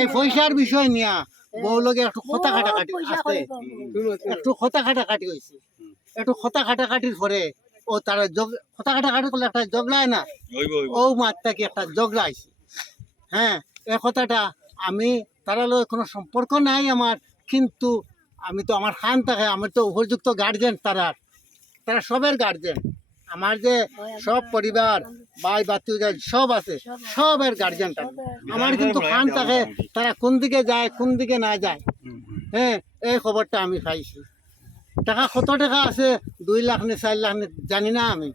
এই পয়সার বিষয় নিয়া বউ লগে একটু কথা কাটাকাটি আসতে একটু কথা কাটাকাটি হয়েছে। একটু কথা কাটাকাটির পরে ও তারা কথা কাটাকাটি করলে একটা জগড়ায় না, ও মাত্রাকে একটা জগড়া আইছে। হ্যাঁ, এই কথাটা আমি তারা লগে কোনো সম্পর্ক নাই আমার, কিন্তু আমি তো আমার খান থাকে, আমি তো উপযুক্ত গার্জেন, তারা সবের গার্জেন। আমার যে সব পরিবার ভাই বাতি সব আছে, সবের গার্জেনটা আমার, কিন্তু খান থাকে তারা কোন দিকে যায় কোন দিকে না যায়। হ্যাঁ, এই খবরটা আমি পাইছি। টাকা কত টাকা আছে, 2 লাখ নে 4 লাখ নে জানি না আমি।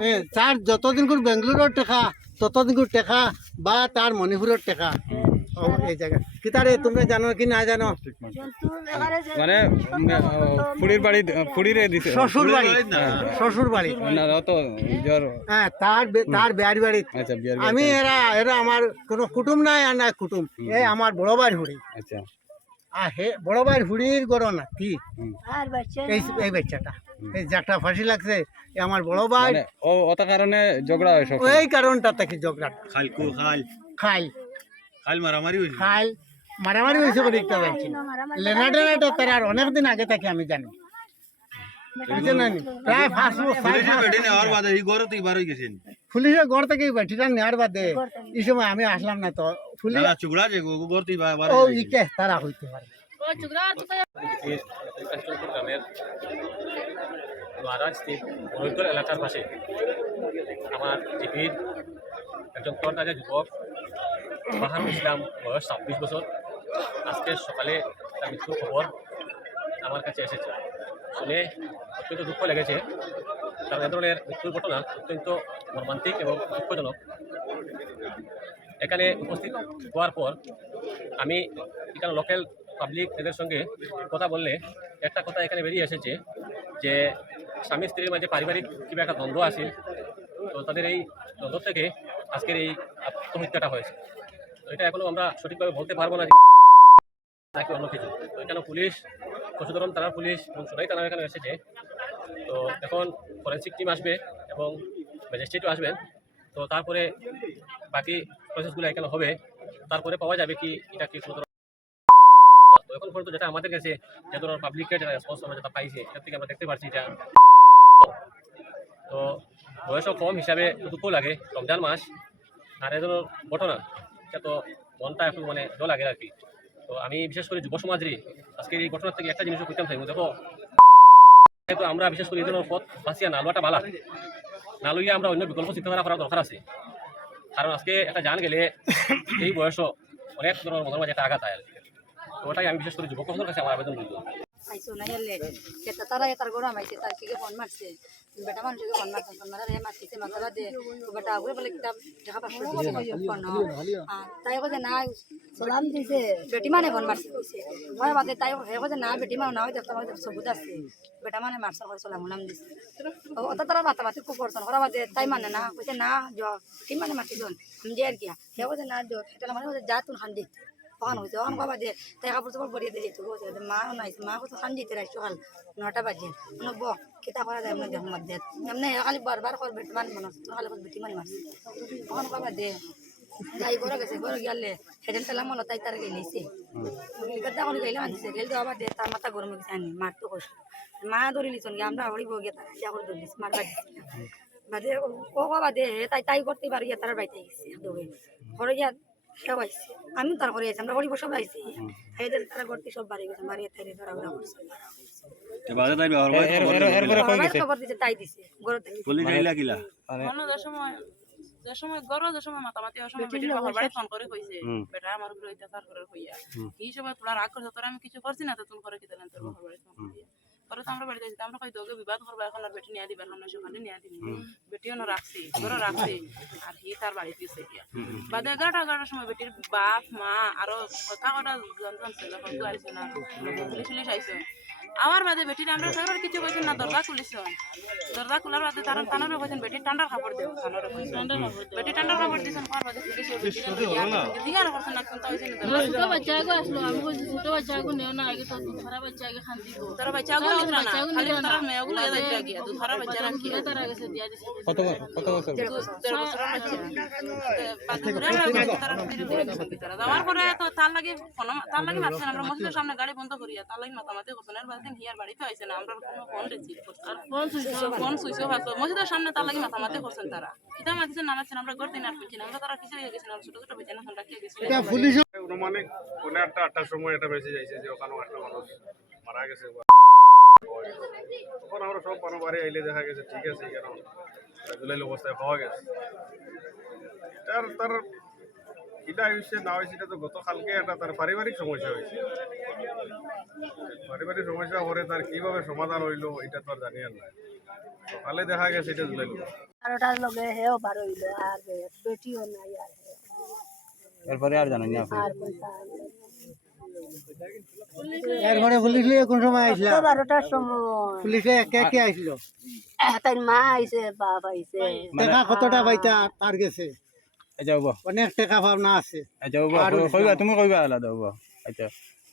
হ্যাঁ, তার যতদিন করে বেঙ্গালুরের টাকা ততদিন করে টাকা বা তার মণিপুরের টাকা এই জায়গা কি তারে তোমরা জানো কি না জানো? মানে ফুড়ির বাড়ি ফুড়িরে দিছে শ্বশুর বাড়ি, শ্বশুর বাড়ি হ্যাঁ, তার বিয়ার বাড়ি। আমি এরা আমার কোনো কুটুম নাই, আর নাই কুটুম, এই আমার বড় ভাইয়ের হুড়ি। আচ্ছা, আর হে বড় ভাইয়ের হুড়ির গড় না কি এই বাচ্চাটা, এই যাটা ফাঁসি লাগছে আমার বড় ভাই, ও ওটা কারণে ঝগড়া হয় সব, ওই কারণটা থেকে ঝগড়া খাইল মারামারি হয়েছে বলে দেখতে পাচ্ছি। লেনাটেনাটা তার আর অনেকদিন আগে থেকে আমি জানি, বুঝছেন না? প্রায় 5 পুলিশের ঘর থেকে বেঠিটা নেওয়ার বাদে এই সময় আমি আসলাম না, তো পুলিশ তারা হইতে পারে। এলাকার পাশে আমার জিপির একজন তরতাজা যুবক বাহারুল ইসলাম, বয়স 26 বছর, আজকে সকালে তার মৃত্যুর খবর আমার কাছে এসেছে। শুনে অত্যন্ত দুঃখ লেগেছে। তার এ ধরনের মৃত্যুর ঘটনা অত্যন্ত মর্মান্তিক এবং দুঃখজনক। এখানে উপস্থিত হওয়ার পর আমি এখানে লোকাল পাবলিক এদের সঙ্গে কথা বললে একটা কথা এখানে বেরিয়ে এসেছে যে স্বামী স্ত্রীর মাঝে পারিবারিক কিংবা একটা দ্বন্দ্ব আছে, তো তাদের এই দ্বন্দ্ব থেকে আজকের এই আত্মহত্যাটা হয়েছে। তো এটা এখনও আমরা সঠিকভাবে বলতে পারবো না নাকি অন্য কিছু। তো এখানে পুলিশ, পশুধরম থানার পুলিশ এবং সোনাই থানা এখানে এসেছে। তো এখন ফরেন্সিক টিম আসবে এবং ম্যাজিস্ট্রেটও আসবেন। তো তারপরে বাকি প্রসেসগুলো এখানে হবে, তারপরে পাওয়া যাবে কি এটা কি কোনো। তো এখন পর্যন্ত যেটা আমাদের কাছে যে ধরনের পাবলিকের যেটা রেসপন্স আমরা যেটা পাইছি, এটার থেকে আমরা দেখতে পাচ্ছি এটা। তো বয়সও কম হিসাবে দুঃখ লাগে, রমজান মাস আর এই ধরনের ঘটনা, এটা তো মনটা একটু মানে জল লাগে আর কি। তো আমি বিশেষ করে যুব সমাজেরই আজকের এই ঘটনার থেকে একটা জিনিসও করতাম থাকবো, দেখো তো আমরা বিশেষ করে এই ধরনের পথ বাঁচিয়া না লওয়াটা বালা না লইয়া আমরা অন্য বিকল্প চিন্তাধারা করার দরকার আছে। কারণ আজকে একটা জান গেলে এই বয়সও অনেক ধরনের মনের মাঝে একটা আঘাত হয়। তো ওটাই আমি বিশেষ করে যুবকদের কাছে আমার আবেদন করবো। তারা তার গোড়া মাইছে, তার কি ফোন মারছে, বেটা মানুষকে ফোন মারছে, ফোন মারা মারছে মাথা দিয়ে বেটা আগুয়ে বলে কিতাব দেখা পাচ্ছ তাই যে না সালাম দিছে বেটি মানে ফোন মারছে বাদে তাই যে না বেটি মানে না দেখতে আমাদের সবুজ আছে বেটা মানে মারছে সালাম দিছে। ওটা তারা মাতামাতি খুব করছেন ওরা বাদে তাই মানে না কইছে না কি মানে মারছি জন আমি যে আর গিয়া যে না সেটা মানে যা তুন খান দিতে ওখান হয়েছে ওখান বাবা দিয়ে তাই কাপড় চাপড় বরিয়ে দিয়ে যেত মা নাইছে মা কত খান দিতে রাখছো সকাল 9টা বাজে কিতা করা যায় এমনি দেহ মধ্যে এমনি খালি বারবার কর বেটি মানে মনে খালি বেটি মানে মারছে ওখান বাবা দে তাই ঘরে গেছে ঘরে গেলে হেডেন তেলাম হলো তাই তার গেলেছে এখন গেলে আনছে গেলে তো আবার দে তার মাথা গরম গেছে আনি মারতো করছে মা ধরে লিছন আমরা হড়ি বগে তারা যা করে ধরিস মারবা দিচ্ছে বাদে ও বাবা দে তাই তাই করতে পারি তারা বাইতে গেছে ঘরে গিয়া কেউ আইসি আমি তার করে আইসি আমরা হরি বসে আইসি এদের তারা করতে সব বাড়ি গেছে বাড়ি তাই তারা ওরা করছে খবর দিছে তাই দিছে ঘর থেকে পুলিশ আইলা কিলা যে সময় গরো যে সময় মাতামাতি ওই সময় বেটির বাবার বাড়ি ফোন করে কইছে বেটা আমার উপরে অত্যাচার করে কইয়া এই সময় তোরা রাগ করছ তোরা আমি কিছু করছি না তো তুমি করে কি দিলেন তোর বাবার বাড়ি ফোন করিয়া পরে তো আমরা বাড়িতে আমরা কই তোকে বিবাদ করবো এখন আর বেটি নিয়ে দিবেন না সকালে নিয়ে দিবি বেটিও না রাখছি গরো রাখছি আর হি তার বাড়ি গেছে গিয়া বাদে 11টার সময় বেটির বাপ মা আরো কথা কথা জনজন ছিল কিন্তু আইছে না পুলিশ আইছে আমার বাদে বেটির আমরা সবার কিছু কইছেন না দরজা খুলিছেন দরজা খোলার বাদে তারা টানারে কইছেন বেটি ঠান্ডার কাপড় দেও টানারে কইছেন বেটি ঠান্ডার কাপড় দিছেন পর বাদে পুলিশ দিগার করছেন না কোনটা হইছেন ছোট বাচ্চা গো আসলো আমি কইছি ছোট বাচ্চা গো নেও না আগে তো খারাপ বাচ্চা আগে খান দিব তারা বাচ্চা গো কত কত বছর যাওয়ার পরে তো তার লাগে মারছেন আমরা মসজিদের সামনে গাড়ি বন্ধ করিয়া তার লাগে মাতামাতি করছেন এর বাদে হিয়ার বাড়িতে আইছে না আমরা কোনো ফোন রিসিভ করছি আর ফোন সুইচ অফ আছে মসজিদের সামনে তার লাগে মাতামাতি করছেন তারা এটা মাতিছে নামাচ্ছেন আমরা করতে না পারছি আমরা তারা কিছু হয়ে গেছে ছোট ছোট বেচানা ফোন রাখিয়ে গেছে এটা পুলিশ অনুমানিক কোনো একটা 8টার সময় এটা বেঁচে যাইছে যে ওখানে একটা মানুষ মারা গেছে তখন আমরা সব মানুষ বাড়ি আইলে দেখা গেছে ঠিক আছে কেন জুলাইল অবস্থায় পাওয়া গেছে তার এটা হয়েছে না হয়েছে এটা তো গতকালকে একটা তার পারিবারিক সমস্যা হয়েছে পারিবারিক সমস্যা পরে তার কিভাবে সমাধান হইলো এটা তো আর জানি আর না সকালে দেখা গেছে এটা জুলাইল 12টার লগে হেও বার হইলো আর বেটিও নাই আর এরপরে আর জানেন না আপনি আর কোনটা এরপরে পুলিশ লিয়ে কোন সময় আসলা 12টার সময় পুলিশে কে কে আসলো তাই মা আইছে বাপ আইছে টাকা কতটা পাইতা তার গেছে আচ্ছা বাবা অনেক টাকা ভাবনা আছে আচ্ছা বাবা কইবা তুমি কইবা আলাদা বাবা আচ্ছা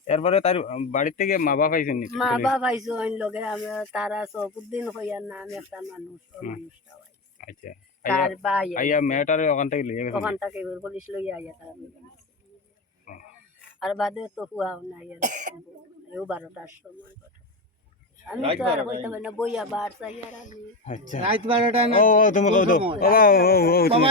এরপরে তার বাড়ি থেকে মা বাবা আইছেন নি মা বাপ আইছে ওই লগে আমরা তারা সবদিন হইয়া না আমি একটা মানুষ মানুষটা আচ্ছা তার ভাই আইয়া মেয়েটারে ওখান থেকে লিয়ে গেছে ওখান থেকে পুলিশ লইয়া আইয়া তারা আর বাদে তো হুয়াও নাই আর এও 12টার সময় আমি তো আর হইতে পারি না বইয়া বার চাই আর আমি আচ্ছা রাত 12টা না ও তুমি কও তো ও বাবা